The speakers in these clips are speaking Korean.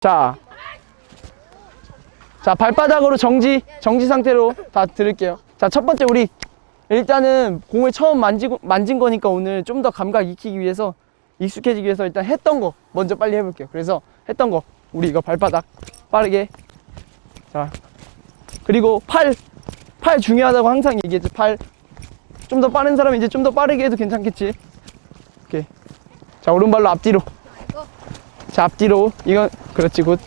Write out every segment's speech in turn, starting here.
자. 자, 발바닥으로 정지, 정지 상태로 다 들을게요. 자, 첫 번째 우리 일단은 공을 처음 만지고, 만진 거니까 오늘 좀 더 감각 익히기 위해서 익숙해지기 위해서 일단 했던 거 먼저 빨리 해볼게요. 그래서 했던 거 우리 이거 발바닥 빠르게. 자. 그리고 팔. 팔 중요하다고 항상 얘기했지. 팔. 좀 더 빠른 사람이 이제 좀 더 빠르게 해도 괜찮겠지? 오케이. 자 오른발로 앞뒤로 자 앞뒤로 이건 그렇지 굿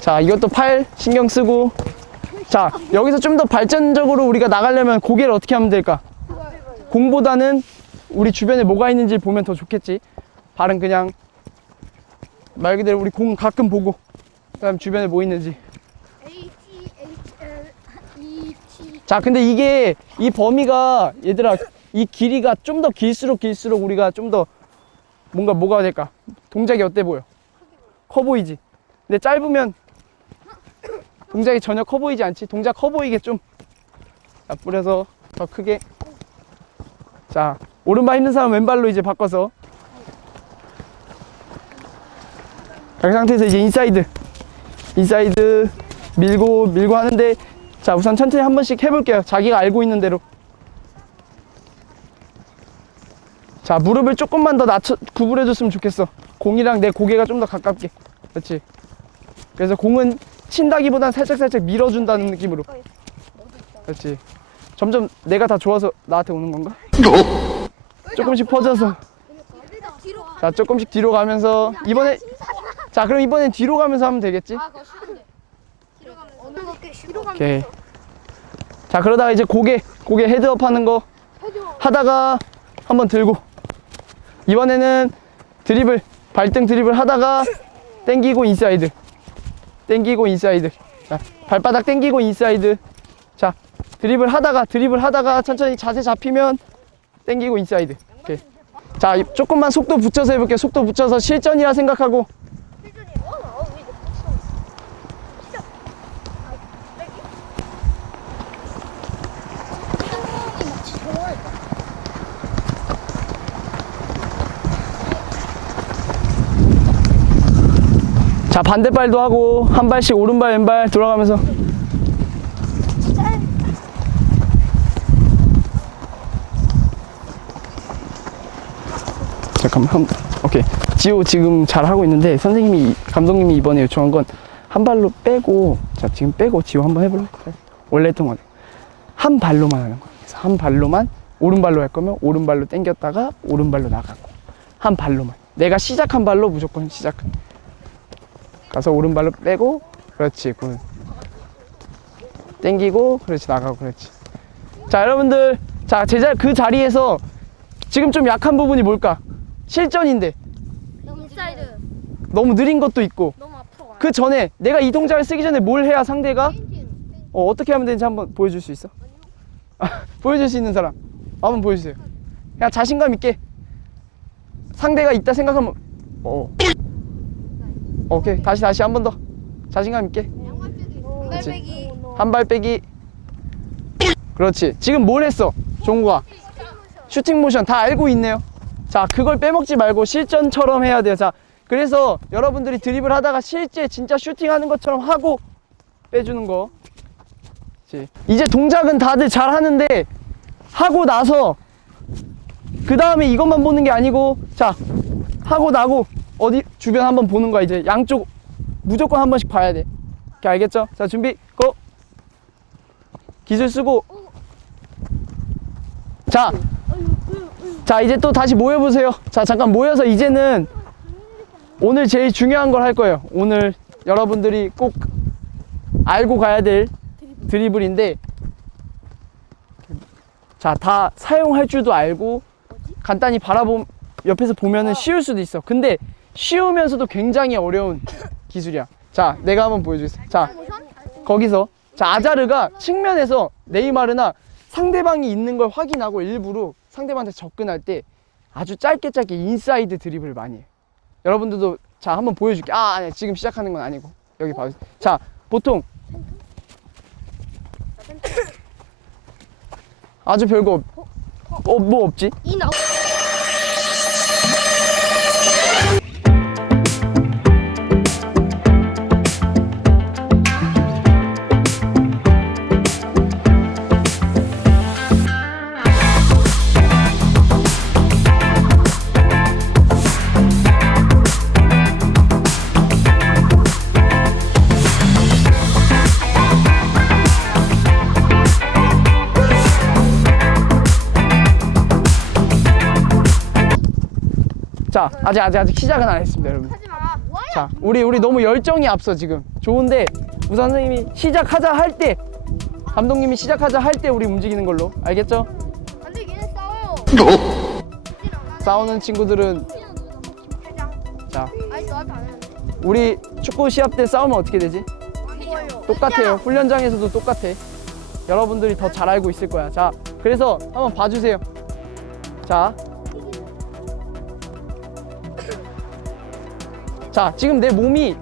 자, 이것도 팔 신경 쓰고. 자, 여기서 좀 더 발전적으로 우리가 나가려면 고개를 어떻게 하면 될까? 공보다는 우리 주변에 뭐가 있는지 보면 더 좋겠지. 발은 그냥 말 그대로 우리 공 가끔 보고 그다음 주변에 뭐 있는지. E 자, 근데 이게 이 범위가 얘들아 이 길이가 좀 더 길수록 길수록 우리가 좀 더 뭔가 뭐가 될까? 동작이 어때 보여? 커 보이지? 근데 짧으면 동작이 전혀 커 보이지 않지? 동작 커 보이게 좀 자, 뿌려서 더 크게 자, 오른발 힘든 사람 왼발로 이제 바꿔서 자, 그 상태에서 이제 인사이드 인사이드 밀고 밀고 하는데 자 우선 천천히 한 번씩 해볼게요 자기가 알고 있는 대로 자 무릎을 조금만 더 낮춰 구부려 줬으면 좋겠어. 공이랑 내 고개가 좀 더 가깝게. 그렇지? 그래서 공은 친다기보단 살짝살짝 밀어준다는 느낌으로. 그렇지? 점점 내가 다 좋아서 나한테 오는 건가? 조금씩 퍼져서. 자 조금씩 뒤로 가면서 이번에 자 그럼 이번엔 뒤로 가면서 하면 되겠지? 아 오케이. 자 그러다가 이제 고개 고개 헤드업 하는 거 하다가 한번 들고 이번에는 드리블 발등 드리블 하다가 땡기고 인사이드. 땡기고 인사이드. 자 발바닥 땡기고 인사이드. 자 드리블 하다가 드리블 하다가 천천히 자세 잡히면 땡기고 인사이드. 오케이. 자 이- 조금만 속도 붙여서 해볼게요. 속도 붙여서 실전이라 생각하고 자 반대발도 하고 한 발씩 오른발 왼발 돌아가면서. 잠깐만 한, 오케이. 지호 지금 잘 하고 있는데 선생님이 감독님이 이번에 요청한 건 한 발로 빼고 자 지금 빼고 지호 한번 해볼래? 원래 했던 거네. 한 발로만 하는 거야. 그래서 한 발로만 오른발로 할 거면 오른발로 당겼다가 오른발로 나가고. 한 발로만. 내가 시작한 발로 무조건 시작 가서 오른발로 빼고 그렇지 굿 땡기고 그렇지 나가고 그렇지. 자 여러분들 자 제자 그 자리에서 지금 좀 약한 부분이 뭘까? 실전인데. 인사이드 너무 느린 것도 있고. 너무 앞으로 가. 그 전에 내가 이 동작을 쓰기 전에 뭘 해야 상대가 어, 어떻게 하면 되는지 한번 보여줄 수 있어? 아, 보여줄 수 있는 사람. 한번 보여주세요. 그냥 자신감 있게. 상대가 있다 생각하면 어 오케이. 다시 다시 한 번 더. 자신감 있게. 양발빼기. 한발 빼기. 그렇지. 지금 뭘 했어? 종구가. 슈팅 모션 다 알고 있네요. 자 그걸 빼먹지 말고 실전처럼 해야 돼요. 자 그래서 여러분들이 드립을 하다가 실제 진짜 슈팅하는 것처럼 하고 빼주는 거. 이제 동작은 다들 잘 하는데 하고 나서 그 다음에 이것만 보는 게 아니고 자 하고 나고 어디 주변 한번 보는 거야 이제. 양쪽 무조건 한 번씩 봐야 돼. 이렇게 알겠죠? 자 준비 고! 기술 쓰고. 자, 자 이제 또 다시 모여보세요. 자 잠깐 모여서 이제는 오늘 제일 중요한 걸 할 거예요. 오늘 여러분들이 꼭 알고 가야 될 드리블인데 자 다 사용할 줄도 알고 간단히 바라보 옆에서 보면은 쉬울 수도 있어. 근데 쉬우면서도 굉장히 어려운 기술이야 자 내가 한번 보여주겠어 자 거기서 자 아자르가 측면에서 네이마르나 상대방이 있는 걸 확인하고 일부러 상대방한테 접근할 때 아주 짧게 짧게 인사이드 드리블을 많이 해요. 여러분들도 자 한번 보여줄게. 아 아니 지금 시작하는 건 아니고 여기 봐. 자 보통 아주 별거 없, 어, 뭐 없지? 이 나오. 아직 아직 아직 시작은 안 했습니다, 여러분. 하지 마. 뭐야? 자, 우리 우리 너무 열정이 앞서 지금. 좋은데 우선 선생님이 시작하자 할 때, 감독님이 시작하자 할 때 우리 움직이는 걸로. 알겠죠? 안돼 걔네 싸워요. 싸우는 친구들은. 자, 아니 너한테 안 했는데. 우리 축구 시합 때 싸우면 어떻게 되지? 똑같아요. 훈련장에서도 똑같아. 여러분들이 더 잘 알고 있을 거야. 자, 그래서 한번 봐주세요. 자. 자, 지금 내 몸이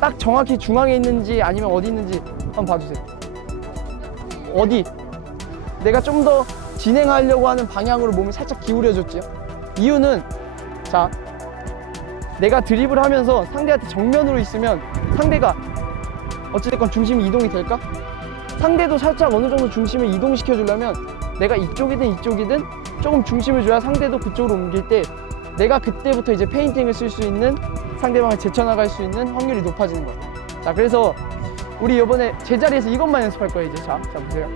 딱 정확히 중앙에 있는지 아니면 어디 있는지 한번 봐주세요. 어디? 내가 좀 더 진행하려고 하는 방향으로 몸을 살짝 기울여줬지요. 이유는 자, 내가 드립을 하면서 상대한테 정면으로 있으면 상대가 어찌됐건 중심이 이동이 될까? 상대도 살짝 어느 정도 중심을 이동시켜 주려면 내가 이쪽이든 이쪽이든 조금 중심을 줘야 상대도 그쪽으로 옮길 때 내가 그때부터 이제 페인팅을 쓸 수 있는 상대방을 제쳐나갈 수 있는 확률이 높아지는 거야. 자, 그래서 우리 이번에 제자리에서 이것만 연습할 거예요, 이제. 자, 자, 보세요.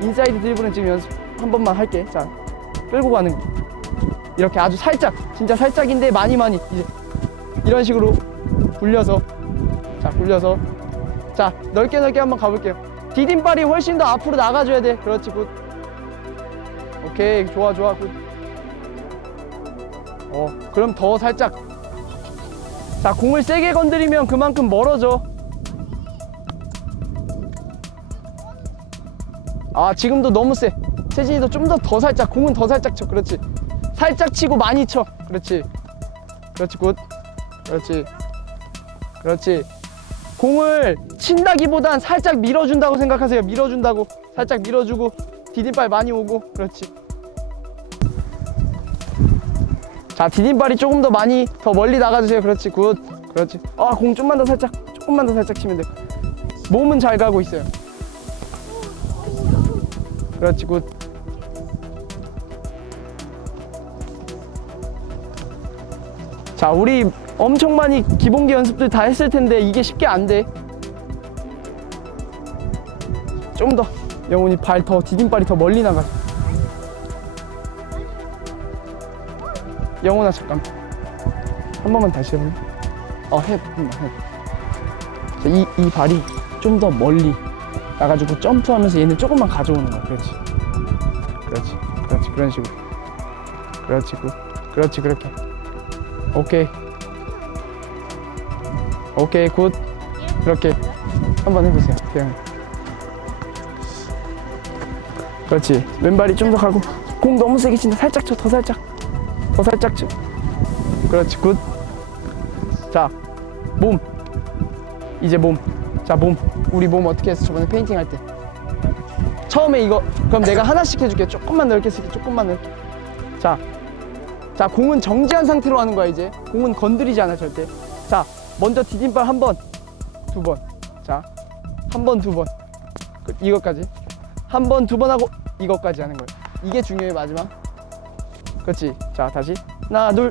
인사이드 드리블은 지금 연습 한 번만 할게. 자, 끌고 가는 거. 이렇게 아주 살짝, 진짜 살짝인데 많이 많이 이제 이런 식으로 굴려서 자, 굴려서 자, 넓게 넓게 한번 가볼게요. 디딤발이 훨씬 더 앞으로 나가줘야 돼. 그렇지, 굿. 오케이, 좋아, 좋아, 굿. 어, 그럼 더 살짝. 자, 공을 세게 건드리면 그만큼 멀어져. 아, 지금도 너무 세. 세진이도 좀 더 더 살짝, 공은 더 살짝 쳐. 그렇지. 살짝 치고 많이 쳐. 그렇지. 그렇지, 굿. 그렇지. 그렇지. 공을 친다기보단 살짝 밀어준다고 생각하세요. 밀어준다고. 살짝 밀어주고 디딤발 많이 오고 그렇지. 자 디딤발이 조금 더 많이 더 멀리 나가주세요. 그렇지 굿. 그렇지. 아 공 좀만 더 살짝 조금만 더 살짝 치면 돼. 몸은 잘 가고 있어요. 그렇지 굿. 자 우리 엄청 많이 기본기 연습들 다 했을 텐데 이게 쉽게 안 돼. 좀 더 영훈이 발 더 디딤발이 더 멀리 나가. 영훈아 잠깐 한 번만 다시 해볼래? 어 해, 한번 해. 자, 이, 이 발이 좀 더 멀리 나가지고 점프하면서 얘는 조금만 가져오는 거야. 그렇지. 그렇지. 그렇지. 그런 식으로. 그렇지. 그, 그렇지. 그렇게. 오케이. 오케이 굿 그렇게 한번 해보세요 그냥 그렇지 왼발이 좀 더 가고 공 너무 세게 친다 살짝 쳐 더 살짝 더 살짝 쳐 그렇지 굿 자 몸 이제 몸 자 몸 우리 몸 어떻게 했어 저번에 페인팅 할 때 처음에 이거 그럼 내가 하나씩 해줄게 조금만 넓게 쓸게 조금만 넓게 자 자, 공은 정지한 상태로 하는 거야, 이제. 공은 건드리지 않아, 절대. 자, 먼저 디딤발 한 번, 두 번. 자, 한 번, 두 번. 그, 이것까지. 한 번, 두 번 하고 이것까지 하는 거야. 이게 중요해, 마지막. 그렇지. 자, 다시. 하나, 둘.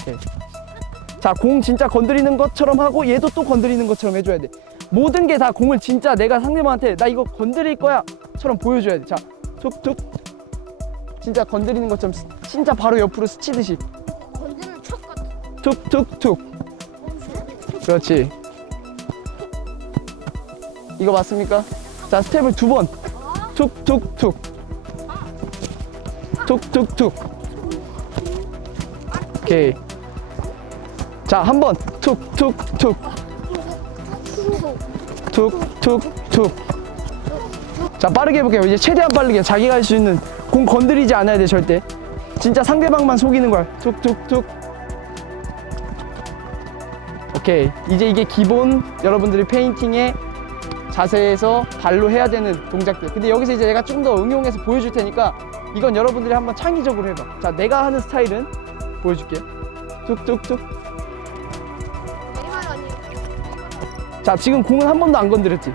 오케이. 자, 공 진짜 건드리는 것처럼 하고 얘도 또 건드리는 것처럼 해줘야 돼. 모든 게 다 공을 진짜 내가 상대방한테 나 이거 건드릴 거야 처럼 보여줘야 돼. 자, 툭툭. 진짜 건드리는 것처럼 스- 진짜 바로 옆으로 스치듯이 건드는 척 같은. 툭툭툭 그렇지 이거 맞습니까? 자 스텝을 두 번 툭툭툭 툭툭툭. 오케이. 자 한 번. 툭툭툭. 툭툭툭. 자 빠르게 해볼게요. 이제 최대한 빠르게 자기가 할 수 있는 공 건드리지 않아야 돼 절대. 진짜 상대방만 속이는 거야. 툭툭툭. 오케이. 이제 이게 기본 여러분들이 페인팅의 자세에서 발로 해야 되는 동작들. 근데 여기서 이제 내가 좀 더 응용해서 보여줄 테니까 이건 여러분들이 한번 창의적으로 해봐. 자 내가 하는 스타일은 보여줄게. 아니에요. 자 지금 공은 한 번도 안 건드렸지?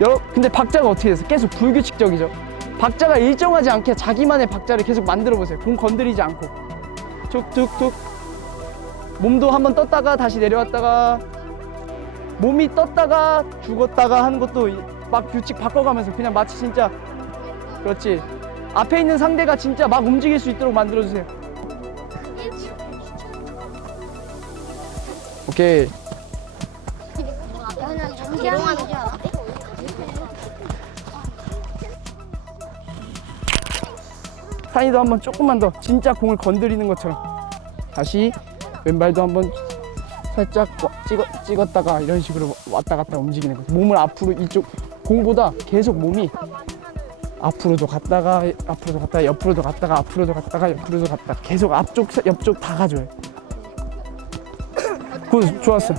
여러 근데 박자가 어떻게 돼서 계속 불규칙적이죠. 박자가 일정하지 않게 자기만의 박자를 계속 만들어 보세요. 공 건드리지 않고. 툭툭툭. 몸도 한번 떴다가 다시 내려왔다가 몸이 떴다가 죽었다가 하는 것도 이- 막 규칙 바꿔가면서 그냥 마치 진짜 그렇지 앞에 있는 상대가 진짜 막 움직일 수 있도록 만들어주세요. 오케이. 산이도 한번 조금만 더 진짜 공을 건드리는 것처럼 다시 왼발도 한번 살짝 찍어, 찍었다가 이런 식으로 왔다 갔다 움직이는 거죠 몸을 앞으로 이쪽 공보다 계속 몸이 앞으로도 갔다가 앞으로도 갔다가 옆으로도 갔다가 앞으로도 갔다가 옆으로도 갔다가 계속 앞쪽 사- 옆쪽 다 가줘요. 굿 좋았어.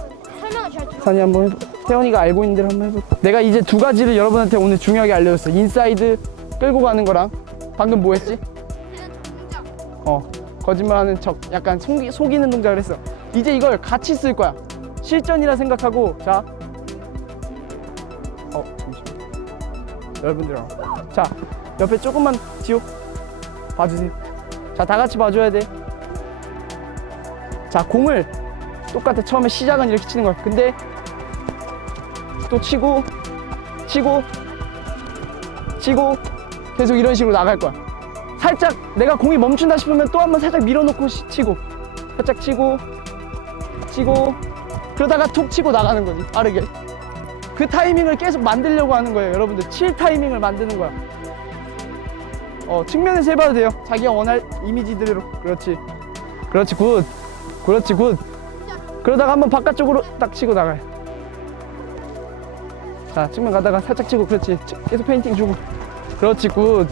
산이 한번 해보. 태연이가 알고 있는 대로 한번 해볼게. 내가 이제 두 가지를 여러분한테 오늘 중요하게 알려줬어. 인사이드 끌고 가는 거랑 방금 뭐 했지? 어 거짓말하는 척 약간 속이, 속이는 동작을 했어 이제 이걸 같이 쓸 거야 실전이라 생각하고 자 어, 잠시만. 여러분들, 어. 자, 옆에 조금만 뒤로 봐주세요. 자, 다 같이 봐줘야 돼. 자, 공을 똑같아. 처음에 시작은 이렇게 치는 거야. 근데 또 치고, 치고, 치고, 계속 이런 식으로 나갈 거야. 살짝 내가 공이 멈춘다 싶으면 또 한 번 살짝 밀어놓고 시- 치고, 살짝 치고, 치고, 그러다가 톡 치고 나가는 거지. 빠르게. 그 타이밍을 계속 만들려고 하는 거예요. 여러분들 칠 타이밍을 만드는 거야. 어, 측면에서 해봐도 돼요. 자기가 원할 이미지대로. 그렇지. 그렇지, 굿. 그렇지, 굿. 그러다가 한번 바깥쪽으로 딱 치고 나가요. 자, 측면 가다가 살짝 치고, 그렇지. 치- 계속 페인팅 주고. 그렇지, 굿.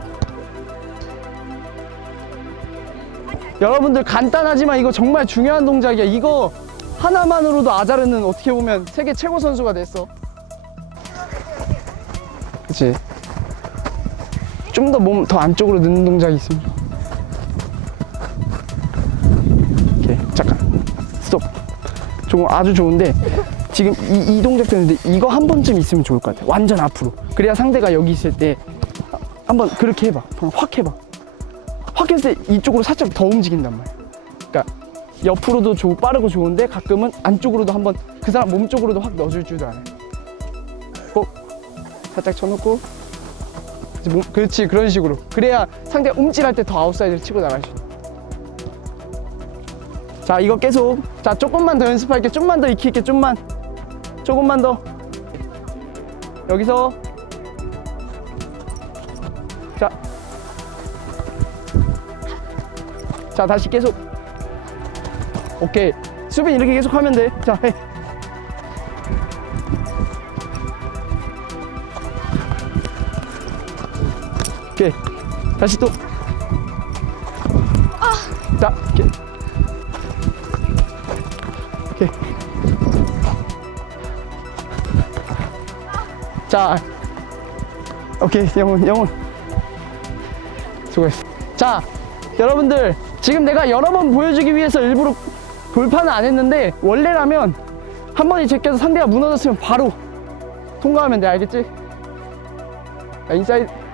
여러분들 간단하지만 이거 정말 중요한 동작이야. 이거 하나만으로도 아자르는 어떻게 보면 세계 최고 선수가 됐어. 그치? 좀더 몸 더 안쪽으로 넣는 동작이 좋아. 오케이 잠깐. 스톱. 조금 아주 좋은데 지금 이, 이 동작 되는데 이거 한 번쯤 있으면 좋을 것 같아. 완전 앞으로. 그래야 상대가 여기 있을 때 한번 그렇게 해봐. 그냥 확 해봐. 확 했을 때 이쪽으로 살짝 더 움직인단 말이야. 그러니까 옆으로도 좋고 빠르고 좋은데 가끔은 안쪽으로도 한번 그 사람 몸 쪽으로도 확 넣어줄 줄도 알아요 꼭 살짝 쳐놓고. 몸- 그렇지 그런 식으로. 그래야 상대가 움찔할 때 더 아웃사이드를 치고 나갈 수 있어. 자 이거 계속. 자 조금만 더 연습할게. 좀만 더 익힐게 좀만. 조금만 더. 여기서. 자. 자 다시 계속. 오케이. 수빈 이렇게 계속 하면 돼자 오케이 다시 또 자, 오케이. 오케이. 자, 오케이, 영훈, 영훈. 수고했어. 자, 여러분들, 지금 내가 여러 번 보여주기 위해서 일부러 돌파는 안 했는데, 원래라면 한 번이 제껴서 상대가 무너졌으면 바로 통과하면 돼, 알겠지? 자, 인사이드.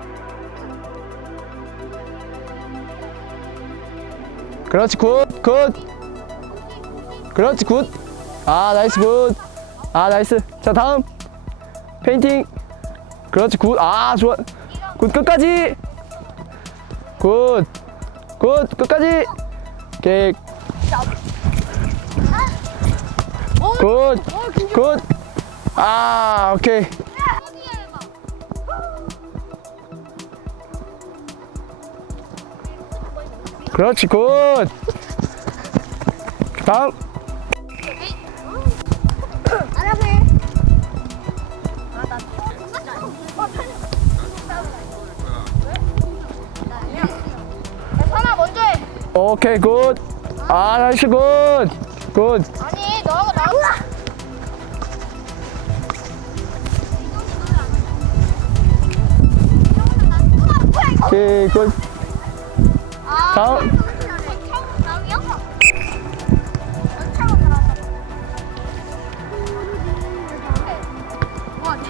그렇지, 굿, 굿. 그렇지 굿. 아 나이스 굿. 아 나이스. 자 다음 페인팅. 그렇지 굿. 아 좋아. 굿 끝까지. 굿. 굿 끝까지. 오케이. 굿. 굿. 아 오케이. 그렇지 굿. 다음. 오케이 굿. 아 나이스 굿. 굿. 아니 너하고 나하고. 오케이 굿. 다음.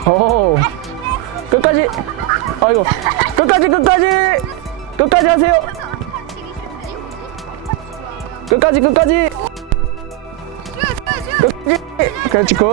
오. 끝까지. 아이고. 끝까지 끝까지. 끝까지 하세요. 끝까지 끝까지. 끝까지. 그렇지 굿.